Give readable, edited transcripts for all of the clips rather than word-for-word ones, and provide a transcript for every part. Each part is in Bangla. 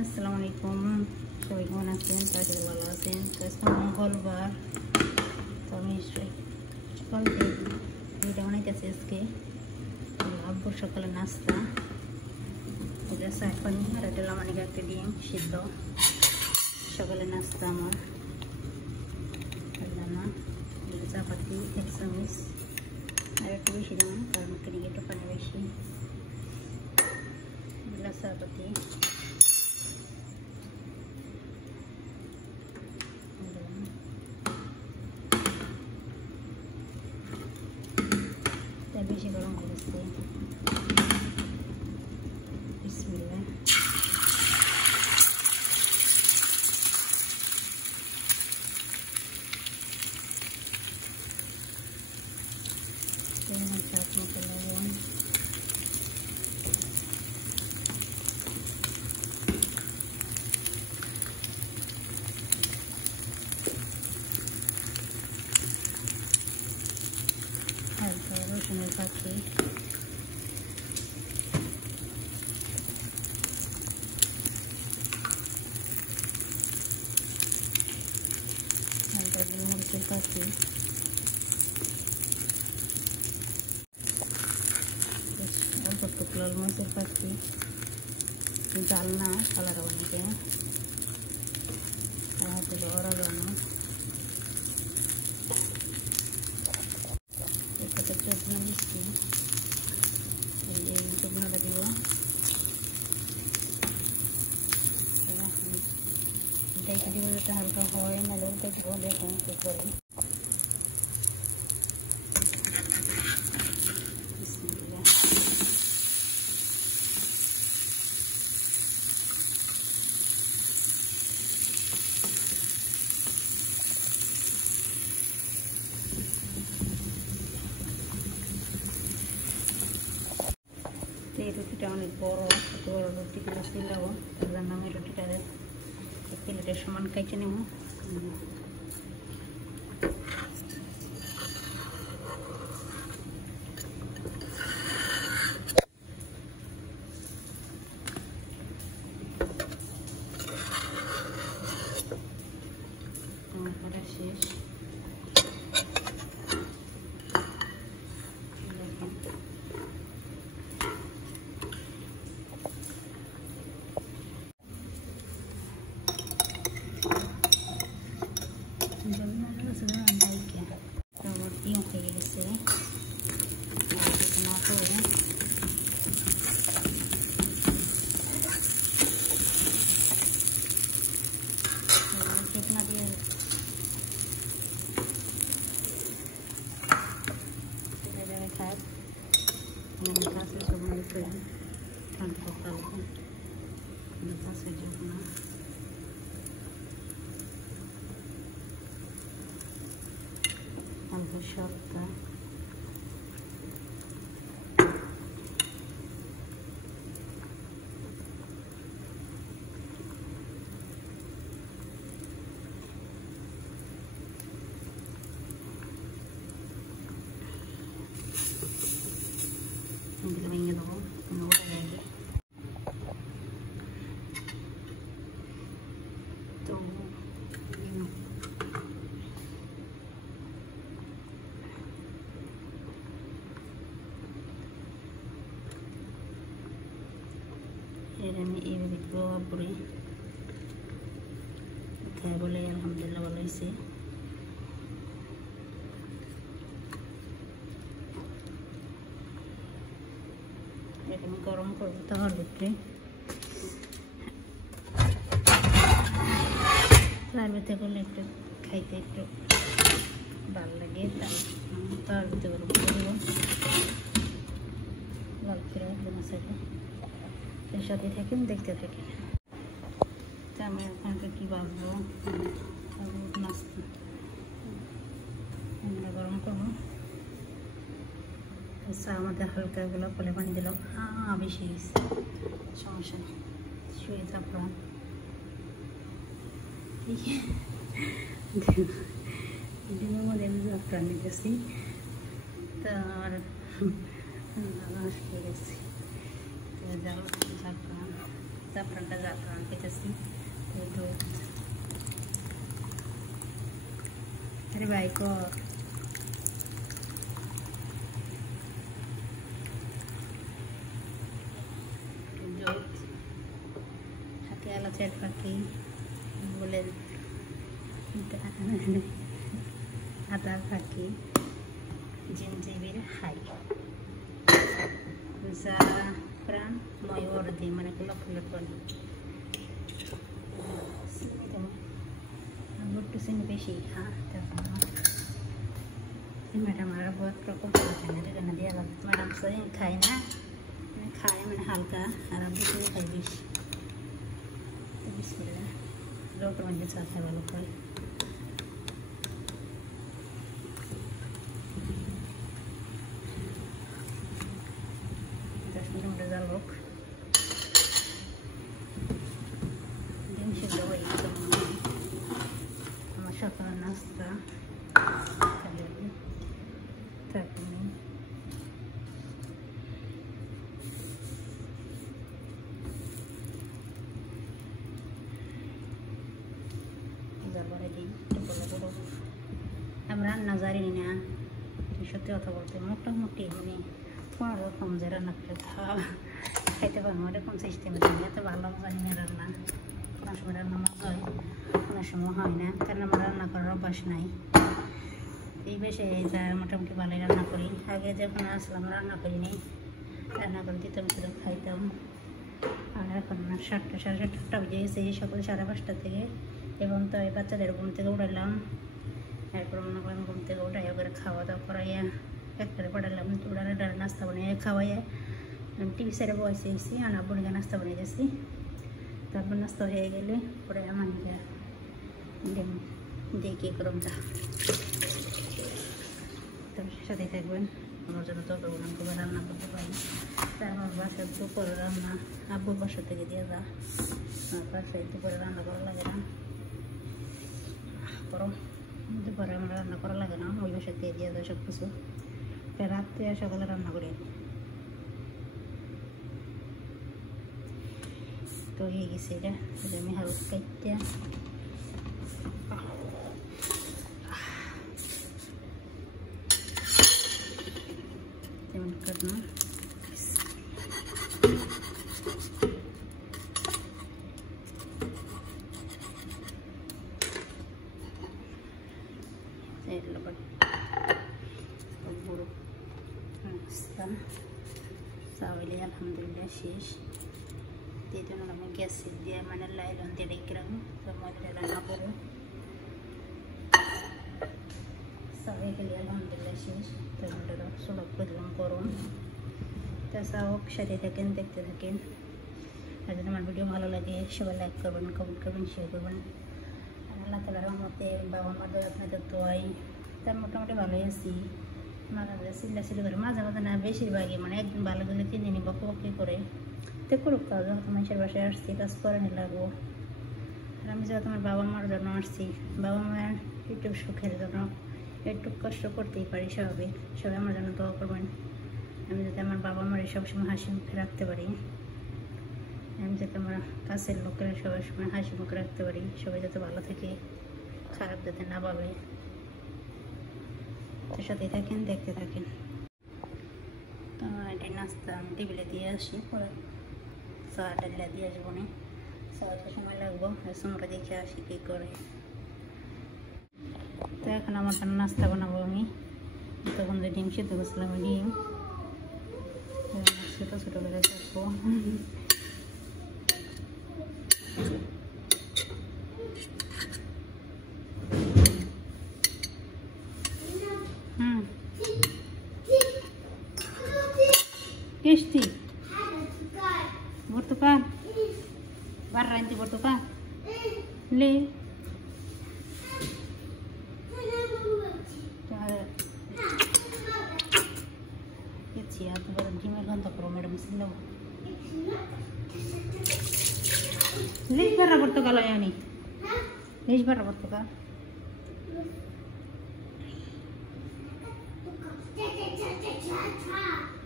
আসসালামু আলাইকুম, সবাই কেমন আছেন? তাই ভালো আছেন? তো আজকে মঙ্গলবার, তো আমি সকাল থেকে ভিডিও বানাইতেছি। আজকে আব্বুর সকালে নাস্তা, এটা চা পানি আর এটা লামানিকে একটা ডিম সিদ্ধ। সকালে নাস্তা আমার না চাপাতি 1 চামচ, আর একটু বেশি দেবো কারণ এদিকে একটু পানি বেশি। চাপাতি বেশি গরম করেছে। বিসমিল্লাহ। চাট মশলা লবণ, হালকা রসুনের পাখি, হালকা গোলমরিচের পাখি, অল্প একটু লাল মরিচের পাখি, জাল না কালার অনেকে অরাগানো, একটা চটনা মিষ্টি, এই চটনাটা দিব। দেখে দিব যেটা হালকা হয়, নাহলে উল্টে দিব। দেখুন কি করে। এই রুটিটা অনেক বড়, এত বড় রুটিগুলো ছিলাম, তার জন্য আমি রুটিটা এক প্লেটের সমান খাইতে নেব। করা শেষ। ডিম হয়ে গেছে, না করে চটনা দিয়ে খায়। কাছে সব মনে কাছে যাব না। হালকা সবটা ভেঙে দেবো। তো এর আমি এইভাবে প্রভাব করি, খাই বলে আলহামদুলিল্লাহ ভালো হয়েছে। এটা আমি গরম করবো তাওয়ার ভিতরে, তার ভিতরে করলে একটু খাইতে একটু ভালো লাগে। তার ভিতরে গরম করবো লাল করে মশলা, এর সাথে থাকেন, দেখতে থাকেন। তা আমি ওখানকে কী ভাববো, নাস্তা আমরা গরম করবো। আচ্ছা, আমাদের হালকা গোলাপ ফলে পানি দিলাম। বেশি গেছে, সমস্যা নেই, শুয়ে থাকলাম। ডিমের মধ্যে আমি জাফরান নিতেছি, তার গেছি জাফরান জাফরানটা জাফরান পেতেছি আরে ভাই কর হাতে এলাচের পাখি বলে আদার পাখি জিঞ্জিবির হাই জাফরান ময়ূরদি মানে লক্ষ একটু চিনি বেশি ম্যাডাম আর बहुत प्रकोप दिया मैडम सही खाए ना खाए मैंने हल्का और अब भी खाई बेशी बिस्मिल्लाह रोक रंगे चाहते वालों को 10 मिनट में डाल लोग दिन से दो एक सकाल नाश्ता রান্না জানি না সত্যি কথা বলতে মোটামুটি মানে কোনো রকম যে রান্না করে খাইতে পারবো এরকম সিস্টেমে জানি এত ভালো জানি না রান্না কোনো সময় রান্না মজা হয় কোনো সময় হয় না কারণ আমার রান্না করার অভ্যাস নাই এই বেশি যা মোটামুটি ভালোই রান্না করি আগে যখন আসলাম রান্না করিনি রান্না করে দিতাম শুধু খাইতাম আর এখন 7টা সাড়ে 7টা বেজে গেছে সকাল 5:30 থেকে এবং তো এই বাচ্চাদের ঘুম থেকে উঠালাম এরপর মনে করলাম ঘুম থেকে উঠাই ওদের খাওয়া দাওয়া করাইয়া একটারে পড়ালাম উড়ালে ডালে নাস্তা বানিয়ে খাওয়াইয়া টিভি সাইডে বসে এসেছি আর আব্বুনিকে নাস্তা বানিয়ে গেছি তারপর নাস্তা হয়ে গেলে পরে আমার দিয়ে কী করুন তা তার সাথে থাকবেন আমার জন্য তত করে রান্না করতে পারি তার আমার বাসার দুপুরে রান্না আব্বুর বাসা থেকে দিয়ে যা আমার বাসায় দুপুরে রান্না করা লাগে না গরম দুপুরে আমরা রান্না করা লাগে না ওই বাসায় দিয়ে দিয়ে দেয় সব কিছু রাত্রে সকালে রান্না করি তো হয়ে গেছে এটা আমি হালকা খাইতে करना सावली अल्हम्दुलिल्लाह शेष तेजन मैं गैस दिया मैंने लाइल डेक्राम तो मैं रान्ना करूँ सबाई के लिए अल्हम्दुलिल्लाह शेष टमाटो सुलभ करलाम করুন তাছাড়া হোক সাথে থাকেন দেখতে থাকেন আর যদি আমার ভিডিও ভালো লাগে সবাই লাইক করবেন কমেন্ট করবেন শেয়ার করবেন আর আল্লাহ তাআলার রহমতে বাবা মার দয়া আপনাদের দোয়াই তার মোটামুটি ভালোই আছি মাঝে মাঝে চিল্লাচিল্লি করে মাঝে মাঝে না বেশিরভাগই মানে একদিন ভালো গেলে 3 দিনই বকবকি করে তো করুক কাজ যখন মানুষের বাসায় আসছি কাজ করে নি লাগবো আর আমি যেহেতু আমার বাবা মার জন্য আসছি বাবা মায়ের একটু সুখের জন্য একটু কষ্ট করতেই পারি স্বাভাবিক সবাই আমার জন্য দোয়া করবেন আমি যাতে আমার বাবা মার সবসময় হাসি মুখে রাখতে পারি আমি যাতে আমার কাছের লোকেরা সবার সময় হাসি মুখে রাখতে পারি সবাই যাতে ভালো থাকে খারাপ যাতে না পাবে তার সাথে থাকেন দেখতে থাকেন তো এটা নাস্তা আমি টেবিলে দিয়ে আসি পরে চাটা দিয়ে আসবো না চাটা সময় লাগবো আমরা দেখে আসি কী করে তো এখন আমার জন্য নাস্তা বানাবো আমি তখন যে ডিম সিদ্ধ করছিলাম ডিম ছোটো ছোটো করে কাটবো কিস্তি বর্তমান বার রান্তি বর্তমান লে ডিমের গন্ধ করো ম্যাডাম সিলো লিশ বারা পর্তুগাল আনি লিশ বারা পর্তুগাল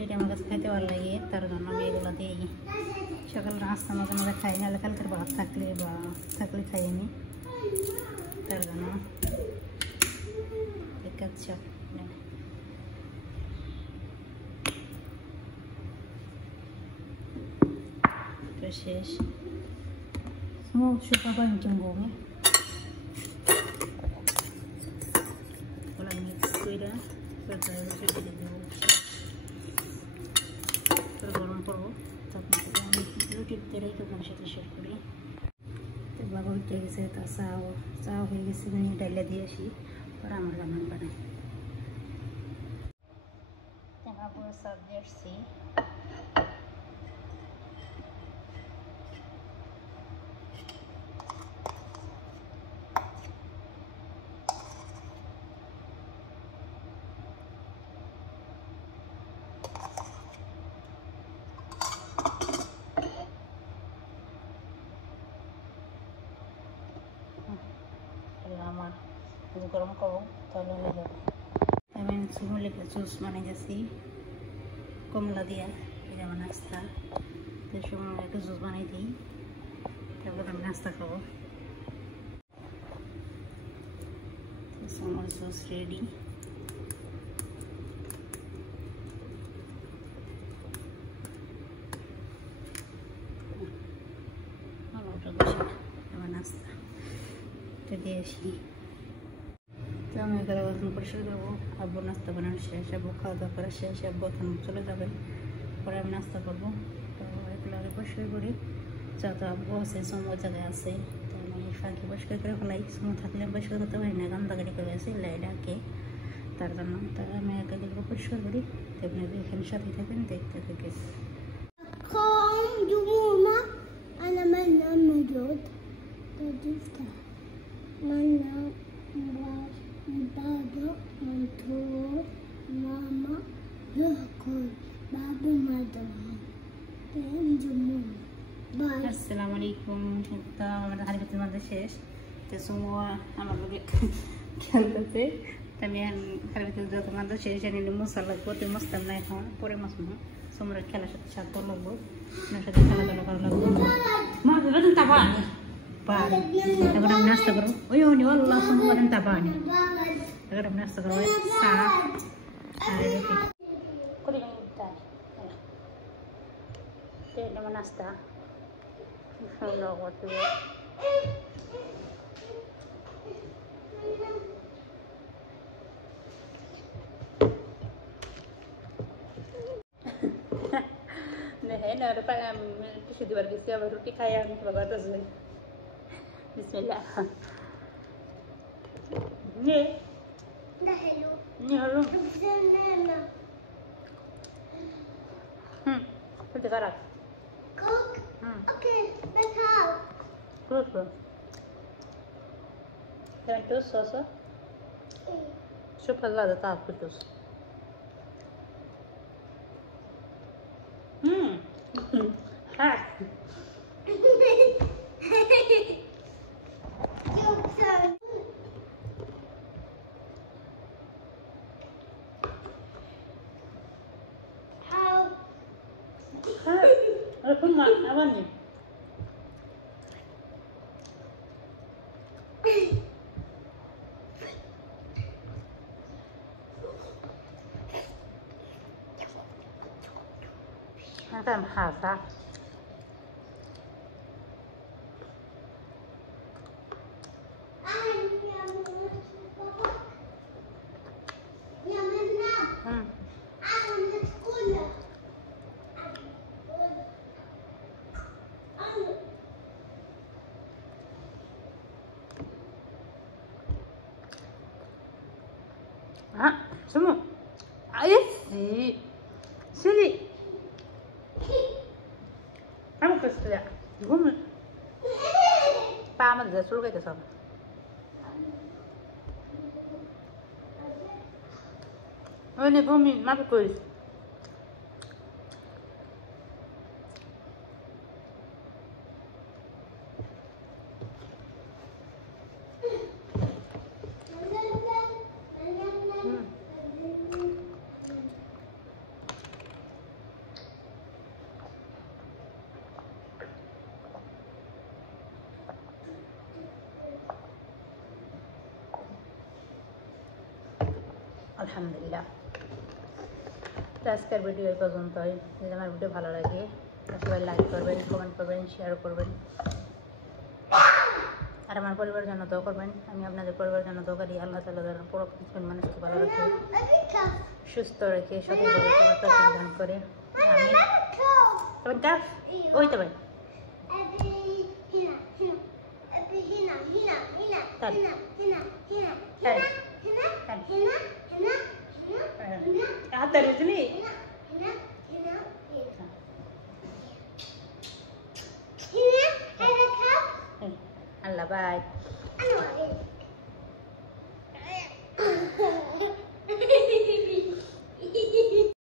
এটা আমার কাছে খাইতে ভালো লাগে, তার জন্য আমি এগুলো দিই। সকালে নাস্তা মাঝে মাঝে খাই, নাহলে কালকের ভাত থাকলে খাই আমি, তার জন্য দেখাচ্ছি। শেষ semua suka banyak jembongnya ulang mix করে তারপরে সেটা দিয়ে তারপর গরম করবো। তারপর আমি ইউটিউবতে রেখে তোমার সাথে শেয়ার করি। তো বাবা উঠে গেছে, তা চাও হয়ে গেছে, আমি ডাইলে দিয়ে আসি, পরে আমার রান্না বানাই। আমরা পুরো সার্ভ দিয়ে আসছি। আমার গরম করবো তাহলে হয়ে যাবে। আমি সুমলিকা জুস বানিয়ে যাচ্ছি কমলা দিয়া, এটা আমার নাস্তা। তো সময় একটু জুস বানিয়ে দিই, তারপর আমি নাস্তা খাবো। আমার জুস রেডি। আমার নাস্তা দিয়ে আসি। তো আমি এগুলো এখন পরিষ্কার করবো। আব্বু নাস্তা বানানো শেষ, আব্বু খাওয়া দাওয়া করা শেষ, আব্বু এখন চলে যাবেন, পরে আমি নাস্তা করবো। তো এগুলো আগে পরিষ্কার করি, যত আব্বু আছে সময় জায়গায় আছে, তো আমি ফাঁকি পরিষ্কার করে ফেলাই। সময় থাকলে পরিষ্কার করতে পারি না, গান্দাগাড়ি করে আছে লাইডাকে, তার জন্য তাই আমি এগুলো পরিষ্কার করি। তো আপনাদের এখানে সাথে থাকেন, দেখতে থেকে। আসসালামু আলাইকুম। তো আমাদের হারিবাতের মধ্যে শেষ, তো সুমো আমার লোকে খেলতেছে। তো আমি হারিবাতের যত মধ্যে শেষ জানি মশলা লাগবো, তুই মশলাম না এখন, পরে মশলা সুমোর খেলার সাথে সাথ লাগবো, ওনার সাথে খেলাধুলা করা লাগবো। মা বেতন তাবা এখন আমি নাস্তা করবো। ওই ও আল্লাহ সুমো বেতন তাবা আনি, এখন আমি নাস্তা করবো চা আর করি আমার নাস্তা সুন্দর করতে। দেখেন টিসু দিবার গেছি, আবার রুটি খাই আমি বাবা তো বিসমিল্লাহ। হলো খুলতে খারাপ। Tomatos, salsa. شوف هلا تعرف كلوس. حاك. أنا ما أبغى. أنا محاسة. ها سمو عيسي سيدي أنا كسر هم بعمل زي سلوكي كسر أنا بومي ما بكويس আলহামদুলিল্লাহ। তো আজকের ভিডিও এই পর্যন্তই। যদি আমার ভিডিও ভালো লাগে সবাই লাইক করবেন, কমেন্ট করবেন, শেয়ার করবেন, আর আমার পরিবারের জন্য দোয়া করবেন। আমি আপনাদের পরিবারের জন্য দোয়া করি। আল্লাহ তাআলা যেন পুরো মানুষকে ভালো রাখে, সুস্থ রেখে, সঠিকভাবে চলার তৌফিক দান করে। আমি ওই তো ভাই আল্লাহ বাই।